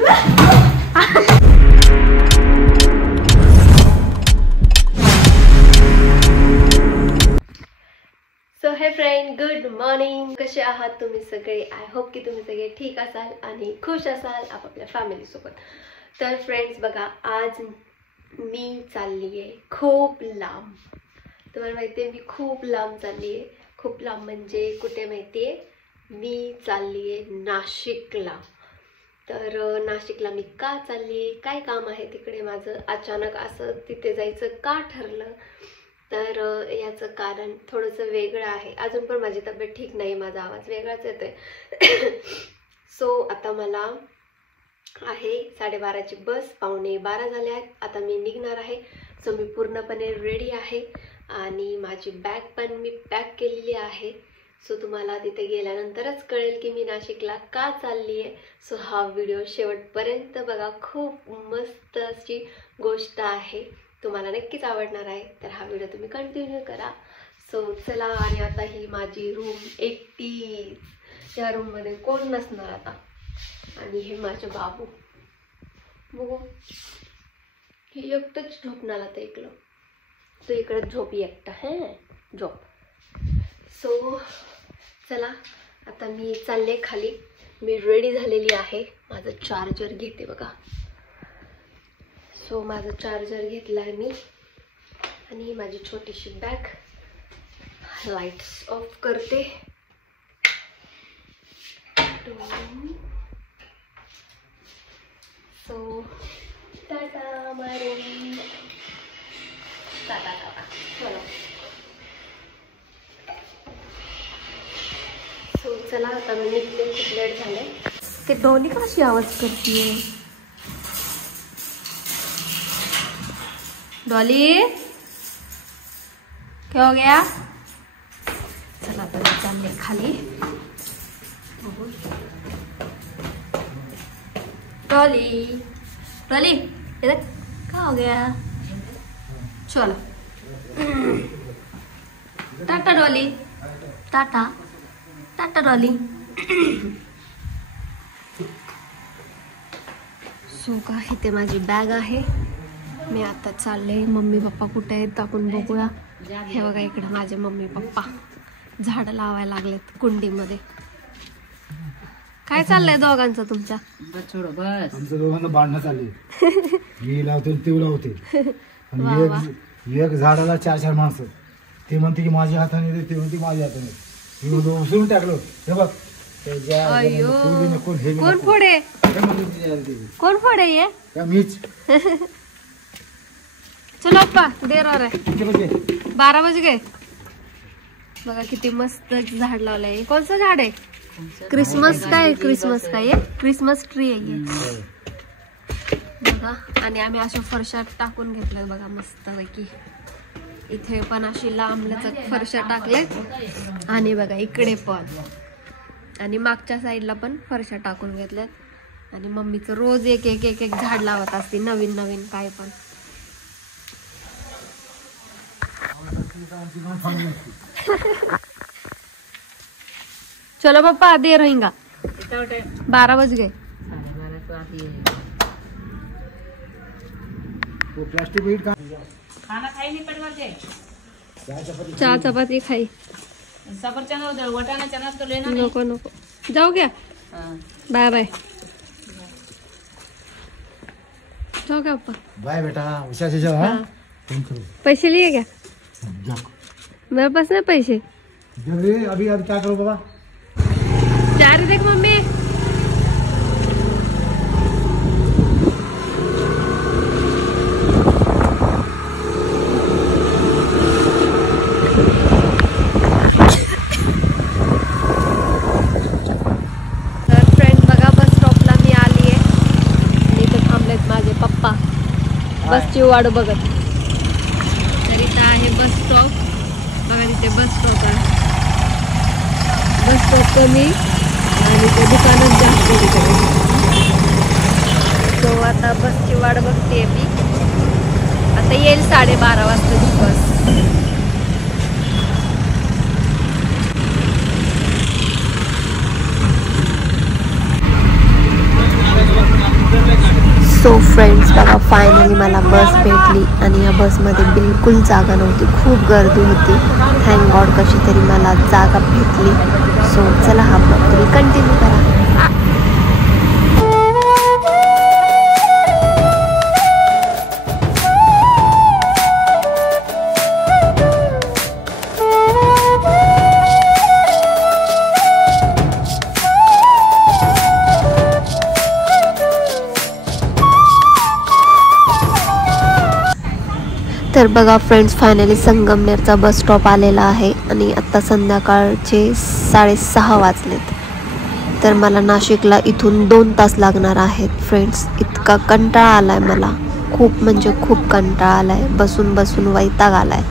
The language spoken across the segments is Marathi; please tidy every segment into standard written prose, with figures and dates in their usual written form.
सो हे फ्रेंड, गुड मॉर्निंग. कसे आहात तुम्ही सगळे? आय होप की तुम्ही सगळे ठीक असाल आणि खुश असाल आपापल्या फॅमिली सोबत. तर फ्रेंड्स बघा, आज मी चालली आहे खूप लांब. तुम्हाला माहिती आहे मी खूप लांब चालली आहे. खूप लांब म्हणजे कुठे माहिती आहे? मी चालली आहे नाशिकला. तर नाशिकला मी का चालली आहे, काय काम आहे तिकडे माझं, अचानक असं तिथे जायचं का ठरलं, तर याचं कारण थोडंसं वेगळं आहे. अजून पण माझी तब्येत ठीक नाही, माझा आवाज वेगळाच येतोय. सो आता मला आहे 12:30ची बस, 11:15 झाले आहेत. आता मी निघणार आहे. सो मी पूर्णपणे रेडी आहे आणि माझी बॅग पण मी पॅक केलेली आहे. सो तुम्हाला तिथे गेल्यानंतरच कळेल की मी नाशिकला का चालली आहे. सो हा व्हिडिओ शेवटपर्यंत बघा, खूप मस्त अशी गोष्ट आहे, तुम्हाला नक्कीच आवडणार आहे. तर हा व्हिडिओ तुम्ही कंटिन्यू करा. सो चला. आणि आता ही माझी रूम एकटीच, या रूममध्ये कोण नसणार आता. आणि हे माझे बाबू बघू, हे एकटंच झोपणार आता एकलं. तो इकडे झोपी एकटा, हे झोप. सो चला, आता मी चालले खाली. मी रेडी झालेली आहे. माझं चार्जर घेते बघा. सो माझं चार्जर घेतला आहे मी आणि ही माझी छोटीशी बॅग. लाईट्स ऑफ करते. सो टाटा मारून टाटा टाटा. चलो. सो चला, आता मी निघते. खूप लेट झाले. ते डॉली कशी आवाज करतीये? डॉली क्या हो गया? चला आता मी चालले खाली. डॉली डॉली इधर, क्या हो गया? चलो. Tata Dolly, Tata Tata Dolly. So का इथे माझी बॅग आहे. मी आता चालले. मम्मी पप्पा कुठे आहेत आपण बघूया. हे बघा, इकडे माझे मम्मी पप्पा झाडं लावायला लागलेत कुंडीमध्ये. काय चाललंय दोघांचं तुमच्या? आमचं दोघांना भांडणं चालले. मी लावते ते लावते. एक झाडाला 4-4 माणसं. ते म्हणते की माझ्या हाताने दे, ते म्हणते माझ्या हाताने. मी उचलून टाकलो. हे बघ, कोण फोडे? कोण फोडे ये? मीच. चलो अप्पा, देर हो रहा है. 12 बज गए. बघा किती मस्त झाड लावलंय. कोणचं झाड आहे? क्रिसमस काय? क्रिसमस काय? ये क्रिसमस ट्री आहे बघा. आणि आम्ही अशा फरशा टाकून घेतल्या बघा मस्त पैकी. इथे पण अशी लांब लचक फरशा टाकल्यात आणि बघा इकडे पण, आणि मागच्या साईडला पण फरशा टाकून घेतल्यात. आणि मम्मीचं रोज एक एक एक एक झाड लावत असते, नवीन नवीन काय पण. चलो पप्पा, देर होगा. 12 बज गए. प्लास्टिक खाना खाई नहीं पड़वाते. चहा चपाती खाई. सफरचंद वटाणा चना तो लेना नको नको. जाओ क्या? Bye bye. जाओ क्या पप्पा? बाय बेटा, हुशार से जाओ. पैसे लिए क्या? मेरे पास नहीं पैसे. अभी क्या करो बाबा? जा रही देख मम्मी. बसची वाट बघत. तर इथं आहे बस स्टॉप बघा. तिथे बस स्टॉप आहे. बस स्टॉप कमी आणि ते दुकानात जास्त तिकडे. तो आता बसची वाट बघते मी. आता येईल 12:30 वाजता बस. सो फ्रेंड्स बघा, फायनली मला बस भेटली आणि या बसमध्ये बिलकुल जागा नव्हती, खूप गर्दी होती. थँक गॉड कशी तरी मला जागा भेटली. सो चला हा ब्लॉग तुम्ही कंटिन्यू करा. तर बघा फ्रेंड्स, फायनली संगमनेरचा बस स्टॉप आलेला आहे आणि आत्ता संध्याकाळचे 6:30 वाजलेत. तर मला नाशिकला इथून 2 तास लागणार आहेत. फ्रेंड्स, इतका कंटाळा आलाय मला, खूप म्हणजे खूप कंटाळा आलाय. बसून बसून वैताग आलाय.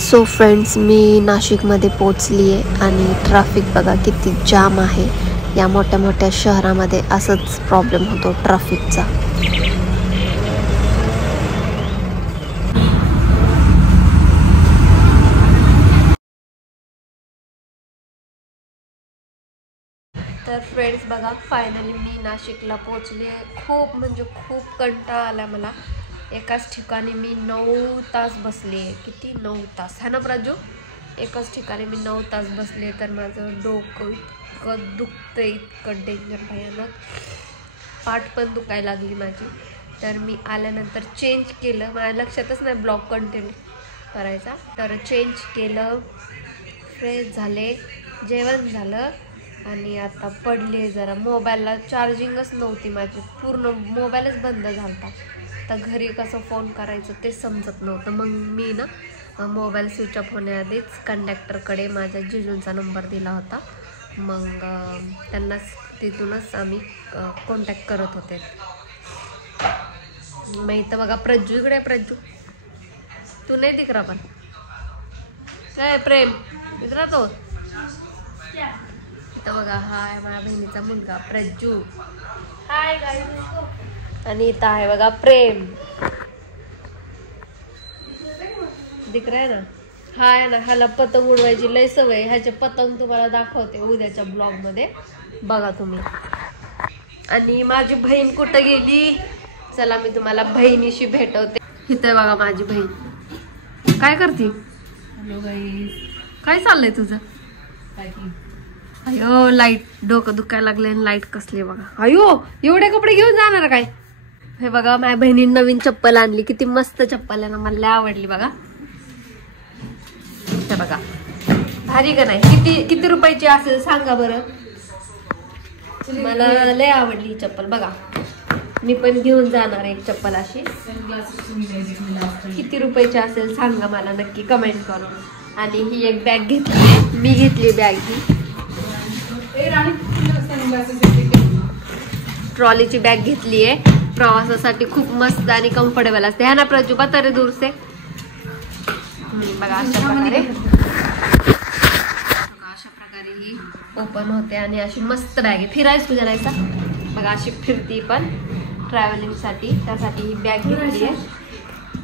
सो फ्रेंड्स, मी नाशिकमध्ये पोचली आहे आणि ट्रॅफिक बघा किती जाम आहे. या मोठ्या मोठ्या शहरामध्ये असंच प्रॉब्लेम होतो ट्रॅफिकचा. तर फ्रेंड्स बघा, फायनली मी नाशिकला पोचले. खूप म्हणजे खूप कंटाळा आला मला. एकाच ठिकाणी मी 9 तास बसले. किती 9 तास है ना प्राजू? एकाच ठिकाणी मी 9 तास बसले. तर माझं डोकं इतकं दुखतं, इतकं डेंजर भयानक. पाठ पण दुखायला लागली माझी. तर मी आल्यानंतर चेंज केलं. माझ्या लक्षातच नाही ब्लॉग कंटिन्यू करायचा. तर चेंज केलं, फ्रेश झाले, जेवण झालं आणि आता पडले जरा. मोबाईलला चार्जिंगच नव्हती माझी, पूर्ण मोबाईलच बंद झाला होता. तर घरी कसं फोन करायचं ते समजत नव्हतं. मग मी ना मोबाईल स्विच ऑफ होण्याआधीच कंडक्टरकडे माझ्या जिजूंचा नंबर दिला होता. मग त्यांनाच तिथूनच आम्ही कॉन्टॅक्ट करत होते. मग इथं बघा प्रज्जू, इकडे प्रज्जू, तू नाही दिकरा पण काय प्रेम इकडं तो. इथं बघा, हा आहे माझ्या बहिणीचा मुलगा प्रज्जू. Hi guys. आणि इथं आहे बघा प्रेम, दिकरा आहे ना. हा आहे ना, ह्याला पतंग उडवायची लय सवय. ह्याचे पतंग तुम्हाला दाखवते उद्याच्या ब्लॉग मध्ये, बघा तुम्ही. आणि माझी बहीण कुठं गेली, चला मी तुम्हाला बहिणीशी भेटवते. इथं बघा माझी बहीण, काय करते? काय चाललंय तुझं? अयो लाईट, डोकं दुखायला लागले आणि लाईट कसली बघा. अयो एवढे कपडे घेऊन जाणार काय? हे बघा, माझ्या बहिणीने नवीन चप्पल आणली. किती मस्त चप्पल आहे ना, मला लय आवडली बघा. हे बघा, भारी का नाही? किती रुपयाची असेल सांगा बरं. मला लय आवडली ही चप्पल. बघा, मी पण घेऊन जाणार एक चप्पल अशी. किती रुपयाची असेल सांगा मला नक्की कमेंट करून. आणि ही एक बॅग घेतली, मी घेतली बॅग ही. ट्रॉलीची बॅग घेतली आहे प्रवासासाठी. खूप मस्त आणि कम्फर्टेबल असते, है ना प्रजुबा? तरी दूर से बघा, अशा प्रकारे ही ओपन होते आणि अशी मस्त बॅग आहे. फिरायच तुझ्या नाहीसा बघा, अशी फिरती पण ट्रॅव्हलिंग साठी. त्यासाठी ही बॅग घेतली आहे.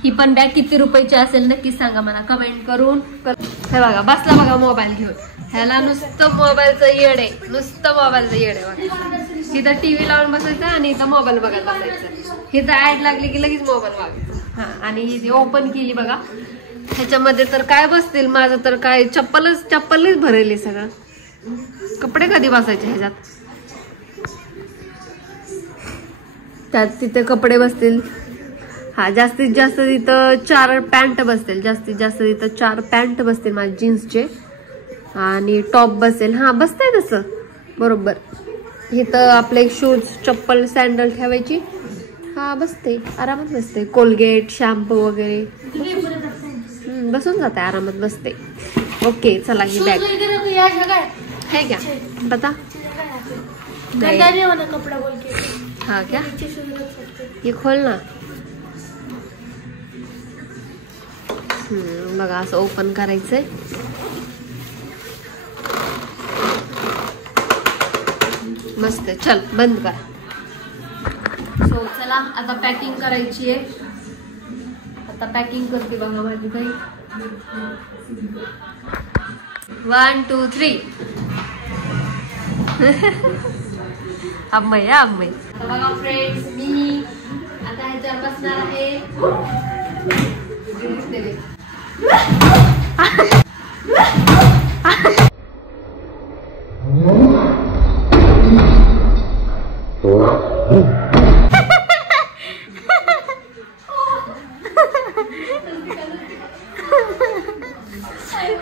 ही पण बॅग किती रुपयाची असेल नक्की सांगा मला कमेंट करून. हे बघा, बसला बघा मोबाईल घेऊन. ह्याला नुसतं मोबाईलचं येड आहे, नुसतं मोबाईलचं येड आहे बघा. इथं टीव्ही लावून बसायचं आणि इथं मोबाईल बघत बसायचं. इथं ऍड लागली की लगेच मोबाईल बघायचं. हा, आणि ही ओपन केली बघा. ह्याच्यामध्ये तर काय बसतील, माझं तर काय चप्पलच भरेली सगळं. कपडे कधी बसायचे ह्याच्यात? त्यात तिथे कपडे बसतील. हा, जास्तीत जास्त तिथं 4 पॅन्ट बसतील. जास्तीत जास्त तिथं 4 पॅन्ट बसतील माझ्या जीन्सचे. आणि टॉप बसेल. हा, बसतंय तसं बरोबर. इथं आपले एक शूज, चप्पल, सँडल ठेवायची. हा, बसते, आरामात बसते. कोलगेट, शॅम्पू वगैरे बसून जाते, आरामात बसते. ओके, चला ही बॅग है क्या बता? कपड़ा बोल के हाँ क्या? ये खोलना. बघा, असं ओपन करायचंय. मस्त. चल बंद कर. सो चला आता पॅकिंग करायची आहे. आता पॅकिंग करते बघा माझी बहीण. 1 2 3 अम्मई अम्मई. आता बघा फ्रेंड्स मी आता ह्याच्यावर बसणार आहे.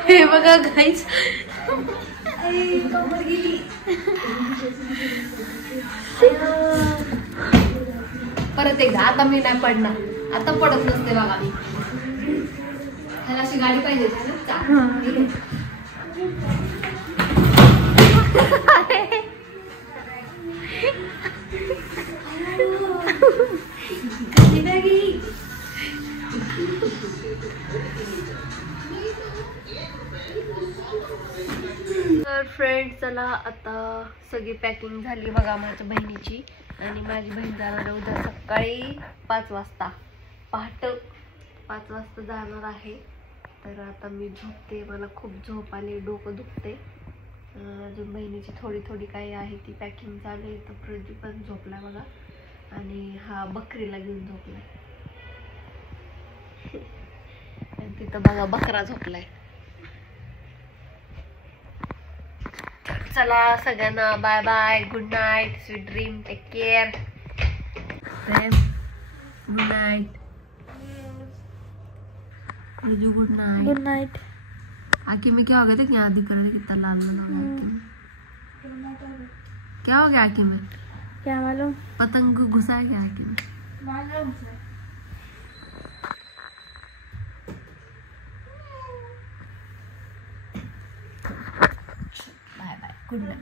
हे बघा गाईस परत एकदा. आता मी नाही पडणार, आता पडत नसते बघा मी. ह्याला अशी गाडी पाहिजे तर फ्रेंड चला आता सगळी पॅकिंग झाली बघा माझ्या बहिणीची. आणि माझी बहीण जाणार आहे उद्या सकाळी 5 वाजता, पहाटे 5 वाजता जाणार आहे. तर आता मी झोपते, मला खूप झोप आली, डोकं दुखते. अजून बहिणीची थोडी थोडी काही आहे ती पॅकिंग चालू आहे. तर प्रदीप पण झोपलाय बघा आणि हा बकरीला घेऊन झोपलाय. आणि तिथं बघा बकरा झोपलाय. चला सगळ्यांना bye bye, good night, sweet dream, take care, good night. Good night. Good night. आखी में क्या हो गया था? क्या दिख रहा है कितना लाल लाल हो गया? क्या हो गया आखी में? क्या मालूम, पतंग घुसा गया आखी में. Bye bye, good Knight.